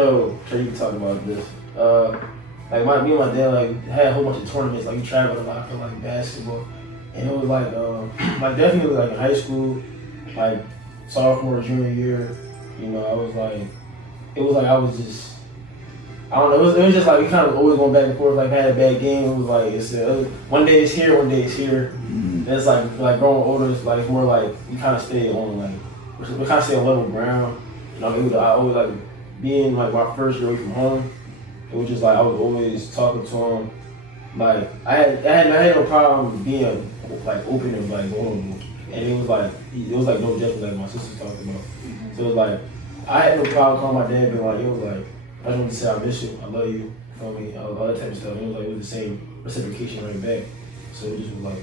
know Trey, you can talk about this. Like me and my dad like had a whole bunch of tournaments. Like we traveled a lot for like basketball, and it was like definitely like in high school, like sophomore, junior year. You know, I was like, it was like I was just, I don't know. It was just like we kind of always going back and forth. Like I had a bad game. It was like one day it's here, one day it's here. And it's like growing older. It's like more like you kind of stay on like we kind of stay on level ground. You know, I always like being like my first year away from home. It was just like I was always talking to him. Like I had no problem being like open and like vulnerable. And it was like no judgment like my sister talked about. So it was like I had no problem calling my dad, being like, it was like I just wanted to say I miss you, I love you, you feel me, all that type of stuff. And it was like it was the same reciprocation right back. So it just was like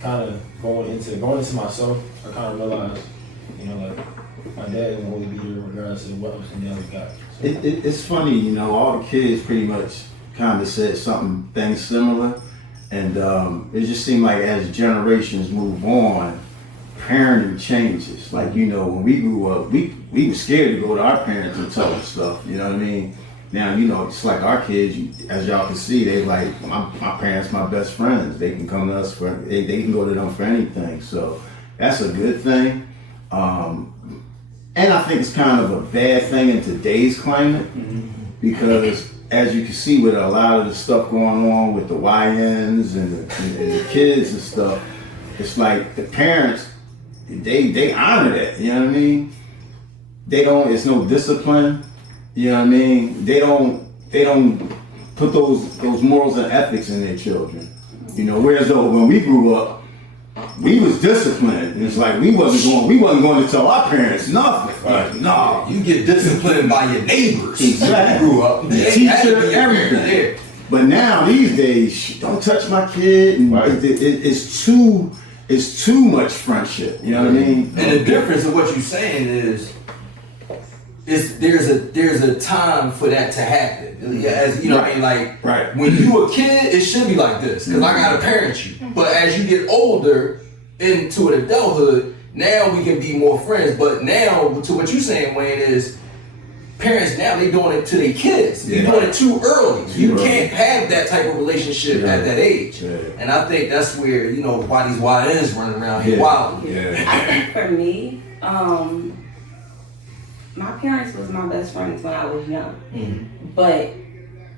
kind of going into myself. I kind of realized, you know, like my dad is always be here regardless of what ups and downs we got. So. It's funny, you know, all the kids pretty much kind of said things similar, and it just seemed like as generations move on, parenting changes. Like, you know, when we grew up, we were scared to go to our parents and tell them stuff, you know what I mean? Now, you know, it's like our kids, as y'all can see, they like, my parents, my best friends. They can come to us they can go to them for anything. So that's a good thing. And I think it's kind of a bad thing in today's climate, because as you can see with a lot of the stuff going on with the YNs and the kids and stuff, it's like the parents, they honor that, you know what I mean? It's no discipline, you know what I mean? They don't put those morals and ethics in their children. You know, whereas though when we grew up, we was disciplined. It's like we wasn't going to tell our parents nothing. Like, no. You get disciplined by your neighbors. Exactly. You grew up. The teacher, everything. But now these days, don't touch my kid. And right. It's too much friendship. You know what I mean? And the difference of what you're saying is there's a time for that to happen. As you know, right. What I mean, like when you a kid, it should be like this because I gotta parent you. But as you get older into an adulthood, now we can be more friends. But now, to what you're saying, Wayne, is parents now they doing it to their kids. You're doing it too early. You can't have that type of relationship at that age. Yeah. And I think that's where, you know, why these YNs running around here wild. Yeah. I think for me, my parents was my best friends when I was young, but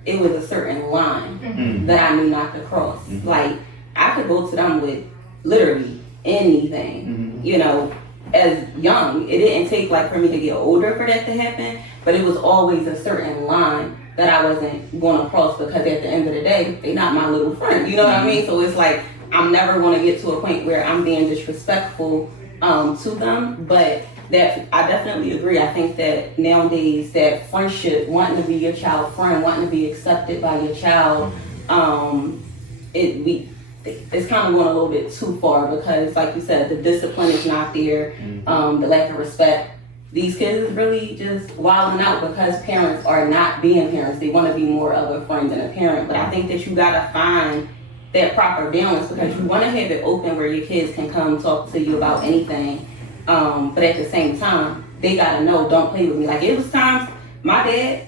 it was a certain line that I knew not to cross. Like I could go to them with literally anything, you know. As young, it didn't take like for me to get older for that to happen, but it was always a certain line that I wasn't going to cross because at the end of the day, they not my little friend. You know what I mean? So it's like I'm never going to get to a point where I'm being disrespectful to them, but. That I definitely agree. I think that nowadays that friendship, wanting to be your child friend, wanting to be accepted by your child, it's kind of going a little bit too far because, like you said, the discipline is not there, the lack of respect. These kids is really just wilding out because parents are not being parents. They want to be more of a friend than a parent. But I think that you gotta find that proper balance because you want to have it open where your kids can come talk to you about anything. But at the same time, they gotta know, don't play with me. Like it was times, my dad,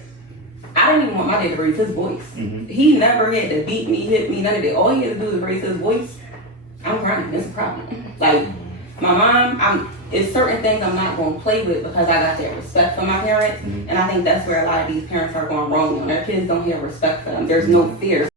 I didn't even want my dad to raise his voice. He never had to beat me, hit me, none of that. All he had to do is raise his voice. I'm crying, it's a problem. Like my mom, it's certain things I'm not gonna play with because I got that respect for my parents. And I think that's where a lot of these parents are going wrong when their kids don't have respect for them. There's no fear.